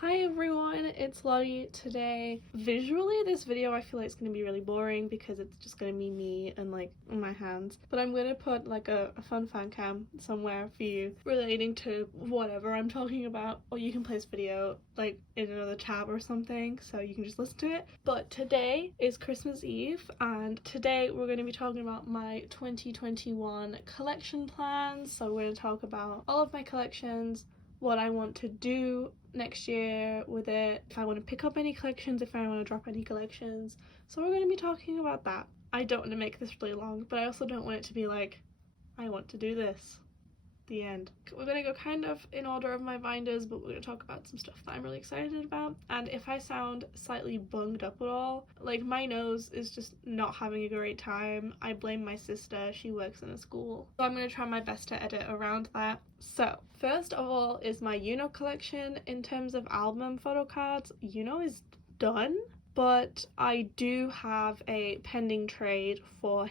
Hi everyone, it's Lottie. Today, visually this video I feel like it's going to be really boring because it's just going to be me and like my hands, but I'm going to put like a fun fan cam somewhere for you relating to whatever I'm talking about, or you can play this video like in another tab or something so you can just listen to it. But today is Christmas Eve and today we're going to be talking about my 2021 collection plans. So we're going to talk about all of my collections, what I want to do next year with it, if I want to pick up any collections, if I want to drop any collections. So we're going to be talking about that. I don't want to make this really long, but I also don't want it to be like, I want to do this. The end. We're going to go kind of in order of my binders, but we're going to talk about some stuff that I'm really excited about. And if I sound slightly bunged up at all, like my nose is just not having a great time, I blame my sister. She works in a school. So I'm going to try my best to edit around that. So first of all is my Yuno collection. In terms of album photo cards, Yuno is done. But I do have a pending trade for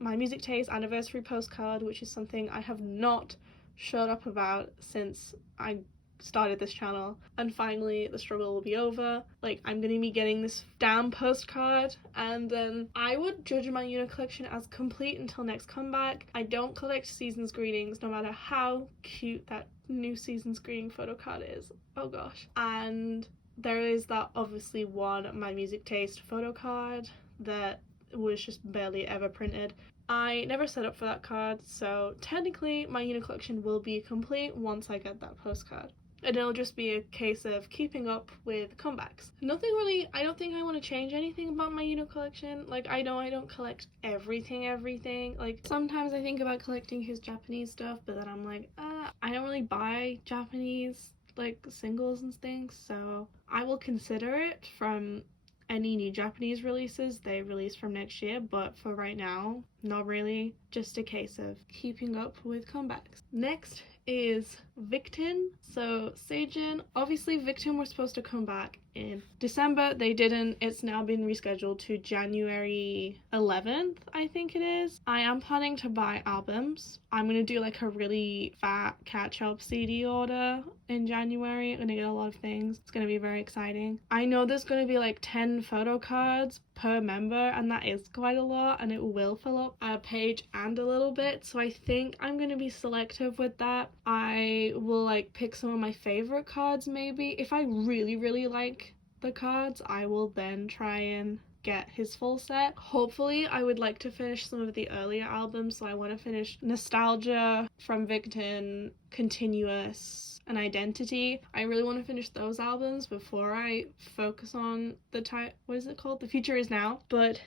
my Music Taste anniversary postcard, which is something I have not shut up about since I started this channel. And finally the struggle will be over. Like, I'm gonna be getting this damn postcard, and then I would judge my Yuno collection as complete until next comeback. I don't collect season's greetings, no matter how cute that new season's greeting photo card is. Oh gosh. And there is that obviously one My Music Taste photo card that was just barely ever printed. I never set up for that card, so technically my Yuno collection will be complete once I get that postcard. And it'll just be a case of keeping up with comebacks. Nothing really, I don't think I want to change anything about my Yuno collection. Like, I know I don't collect everything. Like, sometimes I think about collecting his Japanese stuff, but then I'm like, I don't really buy Japanese like singles and things, so I will consider it from any new Japanese releases they release from next year, but for right now, not really. Just a case of keeping up with comebacks. Next is Victon. So Seijin, obviously Victon were supposed to come back in December. They didn't. It's now been rescheduled to January 11th, I think it is. I am planning to buy albums. I'm gonna do like a really fat catch-up CD order in January. I'm gonna get a lot of things. It's gonna be very exciting. I know there's gonna be like 10 photo cards per member, and that is quite a lot, and it will fill up a page and a little bit, so I think I'm gonna be selective with that. I will like pick some of my favorite cards maybe. If I really like the cards, I will then try and get his full set. Hopefully I would like to finish some of the earlier albums, so I want to finish Nostalgia from Victon, Continuous, and Identity. I really want to finish those albums before I focus on what is it called? The Future Is Now. But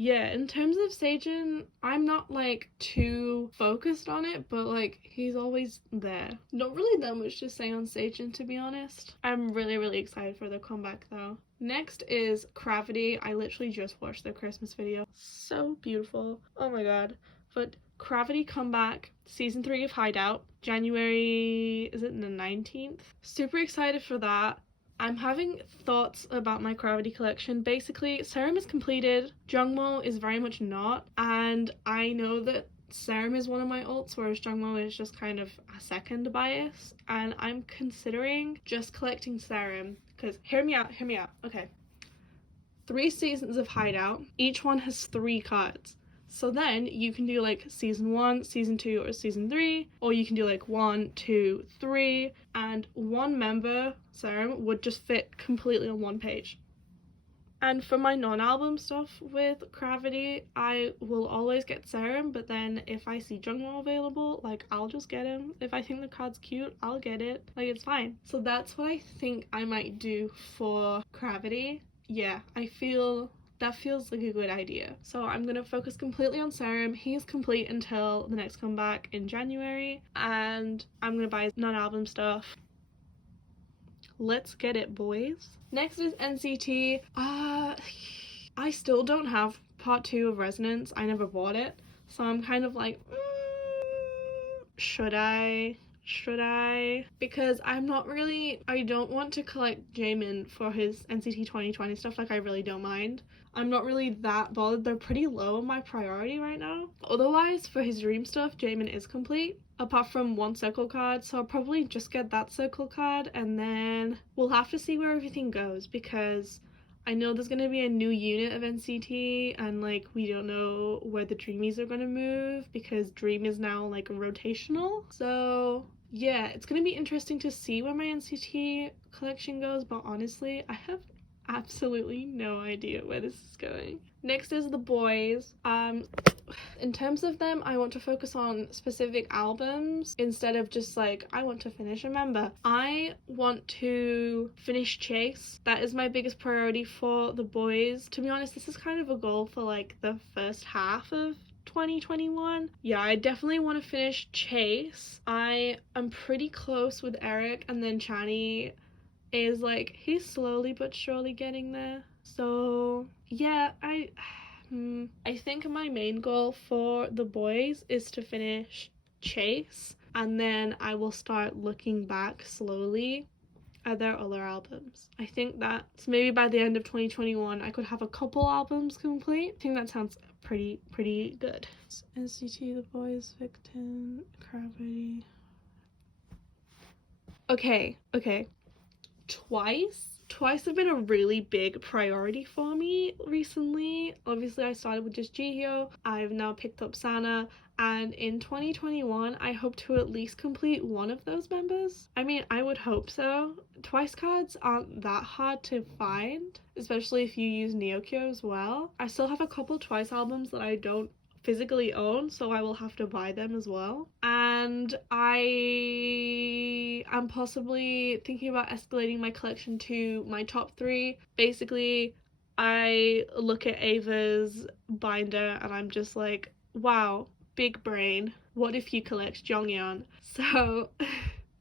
yeah, in terms of Seijin, I'm not like too focused on it, but like he's always there. Not really that much to say on Seijin, to be honest. I'm really excited for the comeback though. Next is Gravity. I literally just watched their Christmas video. So beautiful. Oh my god. But Gravity comeback, season 3 of Hideout, January, is it the 19th? Super excited for that. I'm having thoughts about my Gravity collection. Basically, Serum is completed, Jungmo is very much not, and I know that Serum is one of my ults, whereas Jungmo is just kind of a second bias, and I'm considering just collecting Serum, because hear me out, okay. 3 seasons of Hideout, each one has 3 cards. So then you can do like season 1, season 2, or season 3, or you can do like 1, 2, 3, and one member Serum would just fit completely on one page. And for my non-album stuff with Gravity, I will always get Serum, but then if I see Jungmo available, like I'll just get him. If I think the card's cute, I'll get it. Like, it's fine. So that's what I think I might do for Gravity. Yeah, that feels like a good idea. So I'm gonna focus completely on Serum. He's complete until the next comeback in January, and I'm gonna buy non-album stuff. Let's get it, boys. Next is NCT. I still don't have part 2 of Resonance. I never bought it, so I'm kind of like, should I Should I? Because I don't want to collect Jamin for his NCT 2020 stuff. Like, I really don't mind. I'm not really that bothered. They're pretty low on my priority right now. Otherwise, for his dream stuff, Jamin is complete, apart from one circle card, so I'll probably just get that circle card, and then we'll have to see where everything goes, because I know there's going to be a new unit of NCT, and like we don't know where the Dreamies are going to move, because Dream is now like rotational. So yeah, it's going to be interesting to see where my NCT collection goes, but honestly, I have absolutely no idea where this is going. Next is the boys. In terms of them, I want to focus on specific albums instead of just like, I want to finish a member. I want to finish Chase. That is my biggest priority for the boys. To be honest, this is kind of a goal for like the first half of 2021. Yeah, I definitely want to finish Chase. I am pretty close with Eric, and then Chani is like, he's slowly but surely getting there. So yeah, I think my main goal for the boys is to finish Chase, and then I will start looking back slowly at their other albums. I think that maybe by the end of 2021 I could have a couple albums complete. I think that sounds pretty good. NCT, the boys, Victon, Gravity. Okay. Twice have been a really big priority for me recently. Obviously, I started with just Jihyo. I've now picked up Sana, and in 2021, I hope to at least complete one of those members. I mean, I would hope so. Twice cards aren't that hard to find, especially if you use Neokyo as well. I still have a couple Twice albums that I don't physically own, so I will have to buy them as well. And I am possibly thinking about escalating my collection to my top 3. Basically, I look at Ava's binder and I'm just like, wow, big brain. What if you collect Jonghyun? So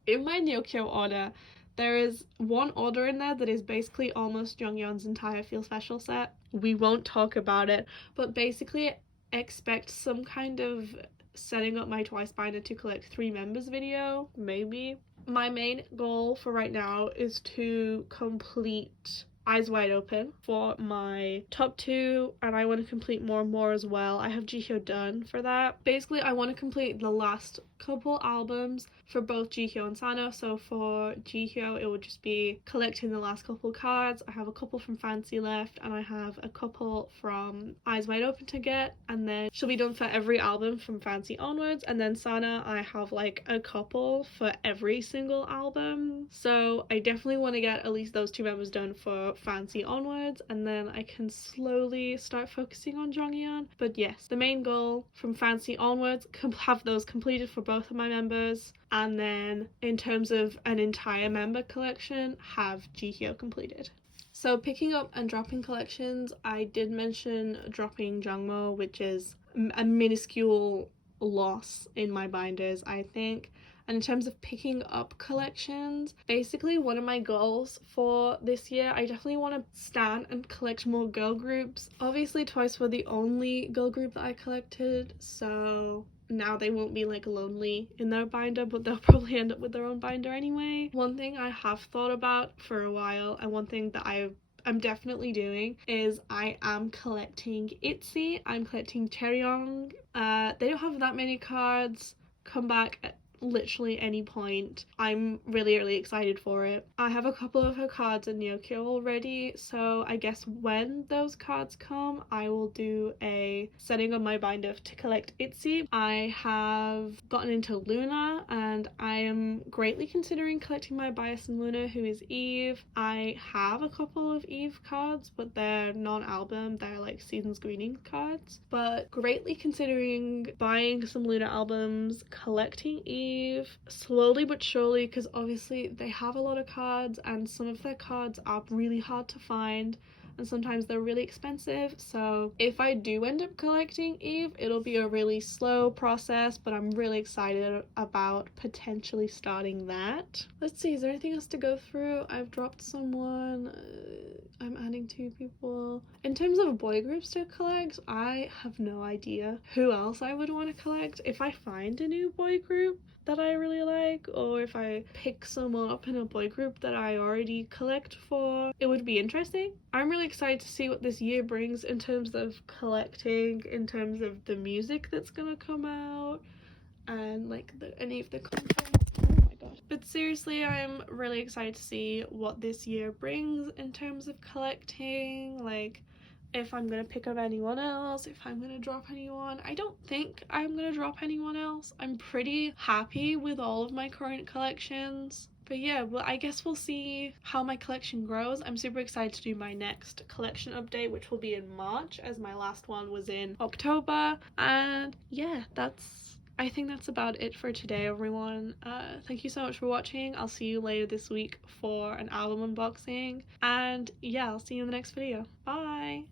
in my Neokyo order, there is one order in there that is basically almost Jonghyun's entire Feel Special set. We won't talk about it, but basically expect some kind of setting up my Twice binder to collect 3 members video, maybe. My main goal for right now is to complete Eyes Wide Open for my top 2, and I want to complete more and more as well. I have Jihyo done for that. Basically, I want to complete the last couple albums for both Jihyo and Sana. So for Jihyo, it would just be collecting the last couple cards. I have a couple from Fancy left, and I have a couple from Eyes Wide Open to get, and then she'll be done for every album from Fancy onwards. And then Sana, I have like a couple for every single album. So I definitely want to get at least those 2 members done for Fancy onwards, and then I can slowly start focusing on Jonghyun. But yes, the main goal from Fancy onwards, have those completed for both of my members, and then in terms of an entire member collection, have Jihyo completed. So picking up and dropping collections, I did mention dropping Jungmo, which is a minuscule loss in my binders, I think. And in terms of picking up collections, basically one of my goals for this year, I definitely want to stand and collect more girl groups. Obviously Twice were the only girl group that I collected, so now they won't be like lonely in their binder, but they'll probably end up with their own binder anyway. One thing I have thought about for a while, and one thing that I'm definitely doing, is I am collecting ITZY. I'm collecting Chaeryeong. They don't have that many cards. Come back at literally any point. I'm really excited for it. I have a couple of her cards in Neokyo already, so I guess when those cards come, I will do a setting of my binder to collect ITZY. I have gotten into Luna, and I am greatly considering collecting my bias in Luna, who is Eve. I have a couple of Eve cards, but they're non-album, they're like seasons greeting cards, but greatly considering buying some Luna albums, collecting Eve slowly but surely, because obviously they have a lot of cards and some of their cards are really hard to find, and sometimes they're really expensive. So if I do end up collecting Eve, it'll be a really slow process, but I'm really excited about potentially starting that. Let's see, is there anything else to go through? I've dropped someone. I'm adding 2 people. In terms of boy groups to collect, I have no idea who else I would want to collect. If I find a new boy group that I really like, or if I pick someone up in a boy group that I already collect for, it would be interesting. I'm really excited to see what this year brings in terms of collecting, in terms of the music that's gonna come out, and like any of the content. Oh my gosh. But seriously, I'm really excited to see what this year brings in terms of collecting, like if I'm gonna pick up anyone else, if I'm gonna drop anyone. I don't think I'm gonna drop anyone else. I'm pretty happy with all of my current collections. But yeah, well, I guess we'll see how my collection grows. I'm super excited to do my next collection update, which will be in March, as my last one was in October. And yeah, I think that's about it for today, everyone. Thank you so much for watching. I'll see you later this week for an album unboxing. And yeah, I'll see you in the next video. Bye!